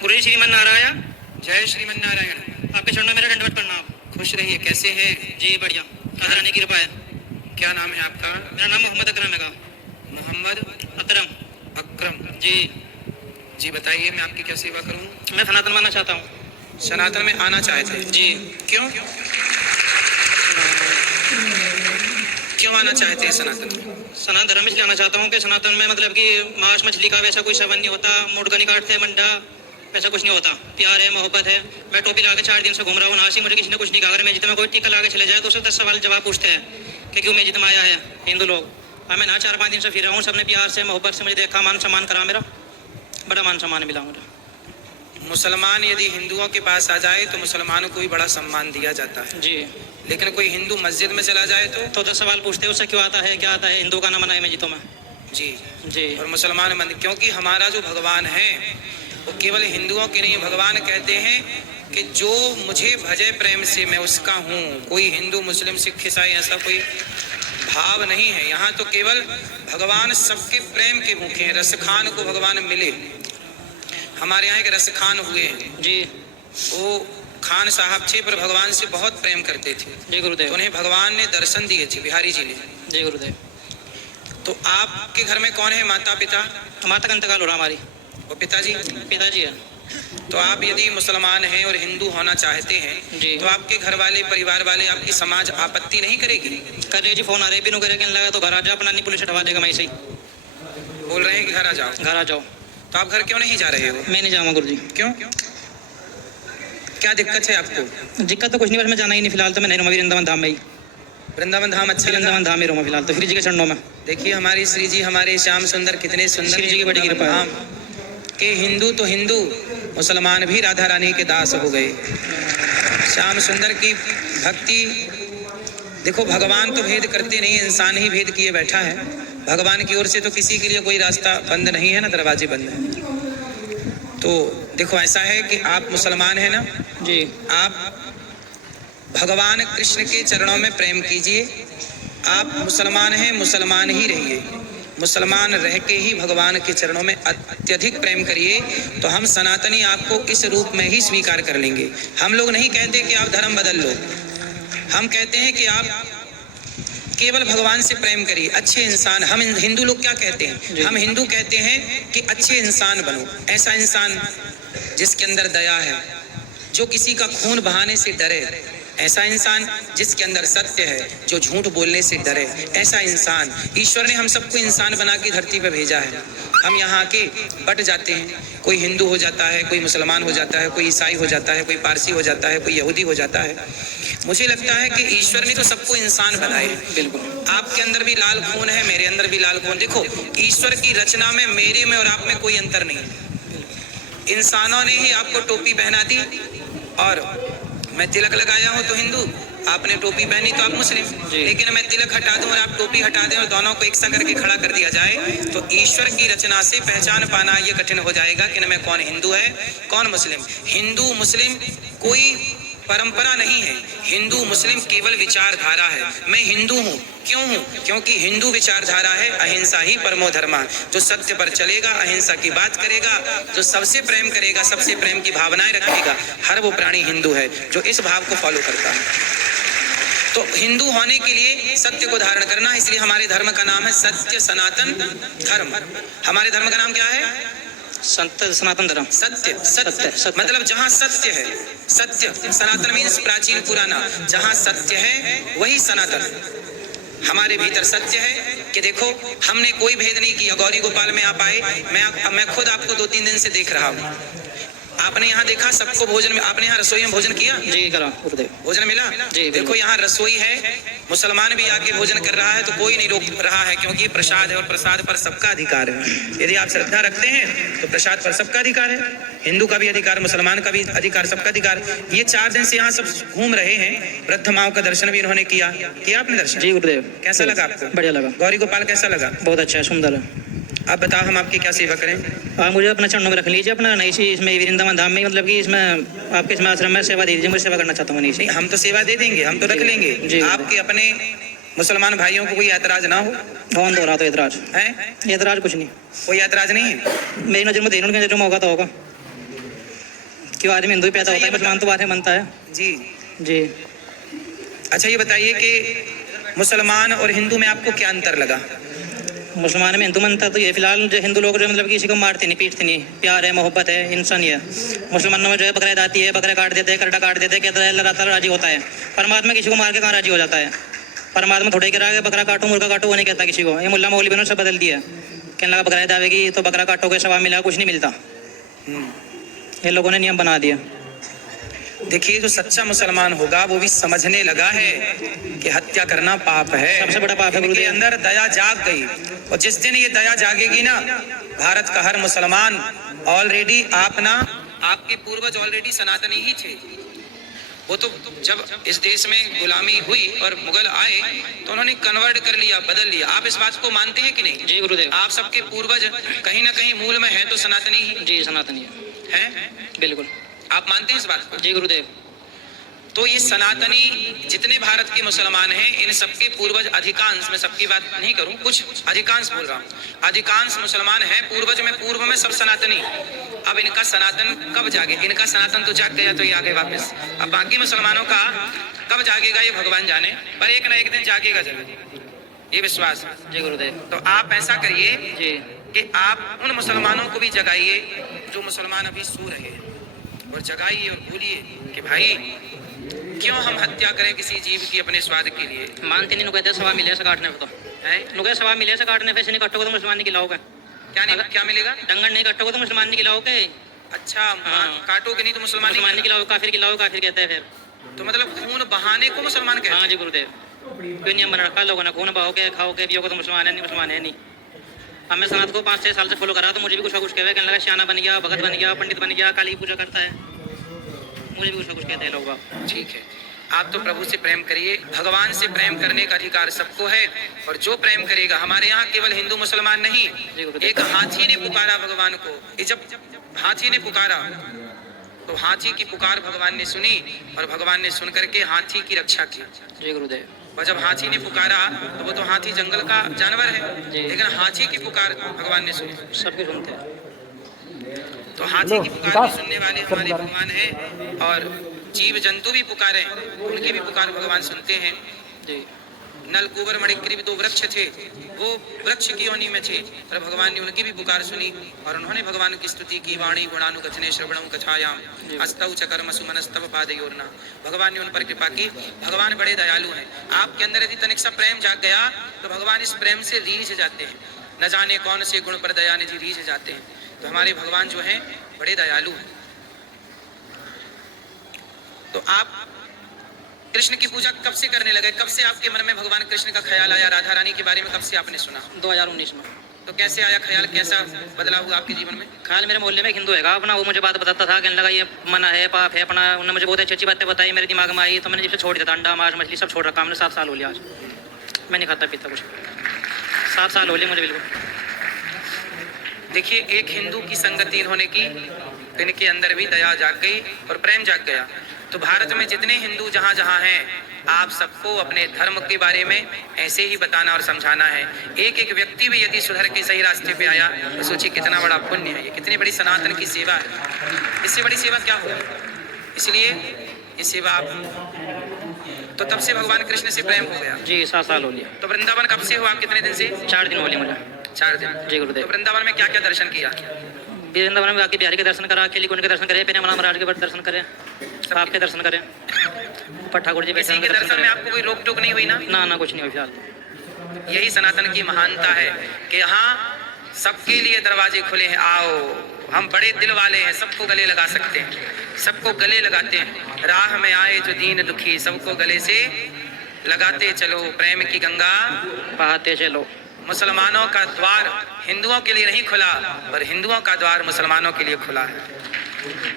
गुरु जी श्रीमन नारायण। जय श्रीमन नारायण। आपके चरणों में मेरा दंडवत प्रणाम। खुश रहिए, कैसे हैं? जी बढ़िया, आदरणीय की कृपा है। क्या नाम है आपका? मेरा नाम मोहम्मद अकरम है। मोहम्मद अकरम। अकरम जी। जी बताइए, मैं आपकी क्या सेवा करूं? मैं सनातन मानना चाहता हूँ। सनातन में आना चाहते हैं? जी। क्यों क्यों आना चाहते हैं सनातन में? सनातन धर्म इसलिए आना चाहता हूँ कि सनातन में मतलब कि मांस मछली का वैसा कोई सेवन नहीं होता, मुर्गा नहीं काटते, मंडा वैसा कुछ नहीं होता। प्यार है, मोहब्बत है। मैं टोपी लगा के 4 दिन से घूम रहा हूँ, नासी मुझे किसी ने कुछ नहीं कहा। अगर मैं जितना कोई टीका लगा के चले जाए तो उससे 10 सवाल जवाब पूछते हैं कि क्यों मैं जितना आया है हिंदू लोग। मैं ना 4-5 दिन से फिर रहा हूँ, सबने प्यार से मोहब्बत से मुझे देखा, मान सम्मान करा, मेरा बड़ा मान सम्मान मिला मुझे। मुसलमान यदि हिंदुओं के पास आ जाए तो मुसलमानों को भी बड़ा सम्मान दिया जाता है। जी। लेकिन कोई हिंदू मस्जिद में चला जाए तो 10 सवाल पूछते हैं, उससे क्यों आता है, क्या आता है, हिंदू का नाम मनाए मैं जीतों में। जी जी। और मुसलमान मंदिर, क्योंकि हमारा जो भगवान है वो केवल हिंदुओं के नहीं। भगवान कहते हैं कि जो मुझे भजे प्रेम से मैं उसका हूँ। कोई हिंदू मुस्लिम सिख ईसाई ऐसा कोई भाव नहीं है। यहाँ तो केवल भगवान सबके प्रेम के भूखे हैं। रसखान को भगवान मिले। हमारे यहाँ एक रसखान हुए हैं जी। वो खान साहब थे पर भगवान से बहुत प्रेम करते थे। जय गुरुदेव। तो उन्हें भगवान ने दर्शन दिए थे, बिहारी जी ने। जय गुरुदेव। तो आपके घर में कौन है? माता पिता? माता का इंतकाल हो रहा हमारी। और पिताजी? पिताजी है। तो आप यदि मुसलमान हैं और हिंदू होना चाहते हैं जी। तो आपके घर वाले, परिवार वाले, आपकी समाज आपत्ति नहीं करेगी? कर रही जी, फोन आ रही बिनु करे कहने लगा तो घर आ जा, अपना नहीं पुलिस हटवा देगा। मैं ऐसे ही बोल रहे हैं कि घर आ जाओ। घर आ जाओ। तो आप घर क्यों नहीं जा रहे हो? मैं नहीं जाऊँगा गुरु जी। क्यों? क्या दिक्कत है आपको? दिक्कत तो कुछ नहीं, बस मैं जाना ही नहीं फिलहाल। तो मैं नहीं रहूँगा वृंदावन धाम में ही। वृंदावन धाम अच्छा लगा? वृंदावन धाम में रहूँगा फिलहाल तो, श्री जी के चरणों में। देखिए हमारी श्री जी, हमारे श्याम सुंदर कितने सुंदर। श्री जी की बड़ी कृपा है कि हिंदू तो हिंदू, मुसलमान भी राधा रानी के दास हो गए। श्याम सुंदर की भक्ति देखो। भगवान तो भेद करते नहीं, इंसान ही भेद किए बैठा है। भगवान की ओर से तो किसी के लिए कोई रास्ता बंद नहीं है ना, दरवाजे बंद हैं। तो देखो ऐसा है कि आप मुसलमान हैं ना जी। आप भगवान कृष्ण के चरणों में प्रेम कीजिए। आप मुसलमान हैं, मुसलमान ही रहिए। मुसलमान रह के ही भगवान के चरणों में अत्यधिक प्रेम करिए, तो हम सनातनी आपको इस रूप में ही स्वीकार कर लेंगे। हम लोग नहीं कहते कि आप धर्म बदल लो, हम कहते हैं कि आप केवल भगवान से प्रेम करिए। अच्छे इंसान, हम हिंदू लोग क्या कहते हैं? हम हिंदू कहते हैं कि अच्छे इंसान बनो। ऐसा इंसान जिसके अंदर दया है, जो किसी का खून बहाने से डरे। ऐसा इंसान जिसके अंदर सत्य है, जो झूठ बोलने से डरे। ऐसा इंसान, ईश्वर ने हम सबको इंसान बना के धरती पर भेजा है। हम यहाँ के बट जाते हैं, कोई हिंदू हो जाता है, कोई मुसलमान हो जाता है, कोई ईसाई हो जाता है, कोई पारसी हो जाता है, कोई यहूदी हो जाता है। मुझे लगता है कि ईश्वर ने तो सबको इंसान बनाए। बिल्कुल, आपके अंदर भी लाल खून है, मेरे अंदर भी लाल खून। देखो ईश्वर की रचना में मेरे में और आप में कोई अंतर नहीं है। इंसानों ने ही आपको टोपी पहना दी, और मैं तिलक लगाया हूँ तो हिंदू, आपने टोपी पहनी तो आप मुस्लिम। लेकिन मैं तिलक हटा दूं और आप टोपी हटा दें और दोनों को एक सा करके खड़ा कर दिया जाए तो ईश्वर की रचना से पहचान पाना ये कठिन हो जाएगा कि न मैं कौन हिंदू है कौन मुस्लिम। हिंदू मुस्लिम कोई परंपरा नहीं है। हिंदू मुस्लिम केवल विचारधारा है। मैं हिंदू हूँ, क्यों हूँ? क्योंकि हिंदू विचारधारा है अहिंसा ही परमो धर्मा। जो सत्य पर चलेगा, अहिंसा की बात करेगा, जो सबसे प्रेम करेगा, सबसे प्रेम की भावनाएं रखेगा, हर वो प्राणी हिंदू है जो इस भाव को फॉलो करता है। तो हिंदू होने के लिए सत्य को धारण करना, इसलिए हमारे धर्म का नाम है सत्य सनातन धर्म। हमारे धर्म का नाम क्या है? सनातन धर्म। सत्य, सत्य मतलब जहाँ सत्य है, सत्य। सनातन मीन्स प्राचीन पुराना। जहाँ सत्य है वही सनातन। हमारे भीतर सत्य है कि देखो हमने कोई भेद नहीं किया। गौरी गोपाल में आप आए, मैं खुद आपको 2-3 दिन से देख रहा हूँ। आपने यहाँ देखा सबको भोजन में, आपने यहाँ रसोई में भोजन किया? जी करा, भोजन मिला जी। देखो यहाँ रसोई है, मुसलमान भी आके भोजन कर रहा है तो कोई नहीं रोक रहा है, क्योंकि प्रसाद है और प्रसाद पर सबका अधिकार है। यदि आप श्रद्धा रखते हैं तो प्रसाद पर सबका अधिकार है। हिंदू का भी अधिकार, मुसलमान का भी अधिकार, सबका अधिकार। ये 4 दिन से यहाँ सब घूम रहे हैं। वृद्ध माओ का दर्शन भी इन्होंने किया आपने दर्शन? जी गुरुदेव। कैसा लगा आपको? बढ़िया लगा। गौरी गोपाल कैसा लगा? बहुत अच्छा है, सुंदर है। आप बताओ हम आपकी क्या सेवा करें? आप मुझे अपना चरणों में रख लीजिए, अपना नहीं सी इसमें वृंदावन धाम में, मतलब कि इसमें आपके इसमें आश्रम में सेवा दे दीजिए। मुझे सेवा करना चाहता हूँ। नहीं, हम तो सेवा दे देंगे, हम तो रख लेंगे। आपके अपने मुसलमान भाइयों को कोई ऐतराज ना हो? कौन दो रहा तो ऐतराज है? ऐतराज कुछ नहीं, कोई ऐतराज नहीं है। मेरी नजर में देनों का जो होगा तो होगा। क्यों आदमी हिंदू ही पैदा होता है, मुसलमान तो बाद में बनता है। जी जी अच्छा, ये बताइए कि मुसलमान और हिंदू में आपको क्या अंतर लगा? मुसलमान में हिंदू मनता तो ये फिलहाल जो हिंदू लोग जो मतलब किसी को मारते नहीं पीटते नहीं, प्यार है मोहब्बत है इंसानी है। मुसलमानों में जो है बकरा आती है, बकरा काट देते हैं, करड़ा काट देते हैं, कहता है अल्लाह ताला राजी होता है। परमात्मा किसी को मार के कहाँ राजी हो जाता है? परमात्मा थोड़े कह रहा है बकरा काटो मुर्गा काटो, वो नहीं कहता किसी को। ये मुल्ला मौलवी ने सब बदल दिया, कहने लगा बकरा दावेगी तो बकरा काटोगे सवाब मिला, कुछ नहीं मिलता। ये लोगों ने नियम बना दिया। देखिए, जो सच्चा मुसलमान होगा वो भी समझने लगा है कि हत्या करना पाप है, सबसे बड़ा पाप है। उनके अंदर दया जाग गई, और जिस दिन ये दया जागेगी ना, भारत का हर मुसलमान ऑलरेडी आपके पूर्वज ऑलरेडी सनातनी ही थे। वो तो जब इस देश में गुलामी हुई और मुगल आए तो उन्होंने कन्वर्ट कर लिया, बदल लिया। आप इस बात को मानते हैं कि नहीं? जी गुरुदेव। आप सबके पूर्वज कहीं ना कहीं मूल में है तो सनातनी ही जी सनातनी है, बिल्कुल। आप मानते हैं इस बात को? जी गुरुदेव। तो ये सनातनी जितने भारत के मुसलमान हैं, इन सबके पूर्वज अधिकांश, मैं सबकी बात नहीं करूं, कुछ अधिकांश बोल रहा हूं, अधिकांश मुसलमान हैं पूर्वज में, पूर्व में सब सनातनी। अब इनका सनातन कब जागे? इनका सनातन तो जाग गया तो ये आ गए वापस। अब बाकी मुसलमानों का कब जागेगा ये भगवान जाने, पर एक न एक दिन जागेगा जरूर, ये विश्वास। जी गुरुदेव। तो आप ऐसा करिए जी कि आप उन मुसलमानों को भी जगाइए जो मुसलमान अभी सो रहे हैं, और जगाइए और बोलिए कि भाई क्यों हम हत्या करें किसी जीव की अपने स्वाद के लिए? मानते नहीं, कहते सवाब मिले से काटने पे, तो है सवाब मिले से काटने पे, नहीं काटोगे तो मुसलमान नहीं खिलाओगे। क्या मिलेगा? डंगर नहीं काटोगे तो मुसलमान नहीं खिलाओगे। अच्छा, काटोगे नहीं तो मुसलमान नहीं खिलाओगे, काफिर खिलाओगे, काफिर कहते हैं फिर। तो मतलब खून बहाने को मुसलमान कहते हैं? हाँ जी गुरुदेव। क्यों नियम बना रखा लोगों ने, खून बहाओगे खाओगे पियोगे तो मुसलमान है, नहीं मुसलमान है नहीं। अब मैं सनात को 5-6 साल से फॉलो करा तो मुझे भी कुछ ना कुछ कहने लगा, श्याना बन गया, भगत बन गया, पंडित बन गया, काली पूजा करता है, मुझे भी कुछ ना कुछ कहते हैं लोग। ठीक है, आप तो प्रभु से प्रेम करिए, भगवान से प्रेम करने का अधिकार सबको है, और जो प्रेम करेगा, हमारे यहाँ केवल हिंदू मुसलमान नहीं, एक हाथी ने पुकारा भगवान को। ये जब हाथी ने पुकारा तो हाथी की पुकार भगवान ने सुनी, और भगवान ने सुन करके हाथी की रक्षा की। जी गुरुदेव। और जब हाथी ने पुकारा तो वो तो हाथी जंगल का जानवर है, लेकिन हाथी की पुकार भगवान ने सुनी। सबके सुनते हैं। तो हाथी की पुकार भी सुनने वाले हमारे भगवान हैं, और जीव जंतु भी पुकारे, उनकी भी पुकार भगवान सुनते हैं। जी। नल कुंवर मणिग्रीव 2 वृक्ष थे, वो वृक्ष की योनि में थे, पर भगवान ने उनकी भी पुकार सुनी, और उन्होंने भगवान की स्तुति की। वाणी गुणानुगचने श्रवणं कथायाम अस्तौ च कर्म सुमनस्तव पादयोर्ना। भगवान ने उन पर कृपा की। भगवान बड़े दयालु हैं। आपके अंदर यदि तनिक सा प्रेम जाग गया तो भगवान इस प्रेम से रीझ जाते हैं, न जाने कौन से गुण पर दयानिधि रीझ जाते हैं। तो हमारे भगवान जो हैं बड़े दयालु हैं। तो आप कृष्ण की पूजा कब से करने लगे? कब से आपके मन में भगवान कृष्ण का ख्याल आया? राधा रानी के बारे में कब से आपने सुना? 2019 में। तो कैसे आया ख्याल, कैसा बदलाव हुआ आपके जीवन में? ख्याल मेरे मोहल्ले में एक हिंदू है अपना, वो मुझे बात बताता था, कहने लगा ये मना है, पाप है अपना। उन्होंने मुझे बहुत अच्छी अच्छी बातें बताई, मेरे दिमाग में आई, तो मैंने जब से छोड़ दिया था। अंडा मांस मछली सब छोड़ रखा, हमने 7 साल हो लिया। आज मैं नहीं खाता पीता कुछ, 7 साल हो लिए मुझे बिल्कुल। देखिए, एक हिंदू की संगति होने की, इनके अंदर भी दया जाग गई और प्रेम जाग गया। तो भारत में जितने हिंदू जहाँ जहाँ हैं, आप सबको अपने धर्म के बारे में ऐसे ही बताना और समझाना है। एक एक व्यक्ति भी यदि सुधर के सही रास्ते पे आया तो सोचिए कितना बड़ा पुण्य है, ये कितनी बड़ी सनातन की सेवा है। इससे बड़ी सेवा क्या होगी? इसलिए ये सेवा आप, तो तब से भगवान कृष्ण से प्रेम हो गया? जी 7 साल हो लिया। तो वृंदावन कब से हुआ? कितने दिन से? 4 दिन हो लिए मुझे। 4 दिन। जी गुरुदेव। तो वृंदावन में क्या क्या दर्शन किया? वृंदावन में आके बिहारी के दर्शन करा, अकेली कुंड के दर्शन करे, पेने महाराज के दर्शन करे, आपके दर्शन करें, ऊपर ठाकुर जी किसी के दर्शन में आपको कोई रोक टोक नहीं हुई ना? ना कुछ नहीं हुई फिलहाल। यही सनातन की महानता है कि यहाँ सबके लिए दरवाजे खुले हैं। आओ, हम बड़े दिल वाले हैं, सबको गले लगा सकते हैं, सबको गले लगाते हैं। राह में आए जो दीन दुखी, सबको गले से लगाते चलो, प्रेम की गंगा बहाते चलो। मुसलमानों का द्वार हिंदुओं के लिए नहीं खुला, पर हिंदुओं का द्वार मुसलमानों के लिए खुला है।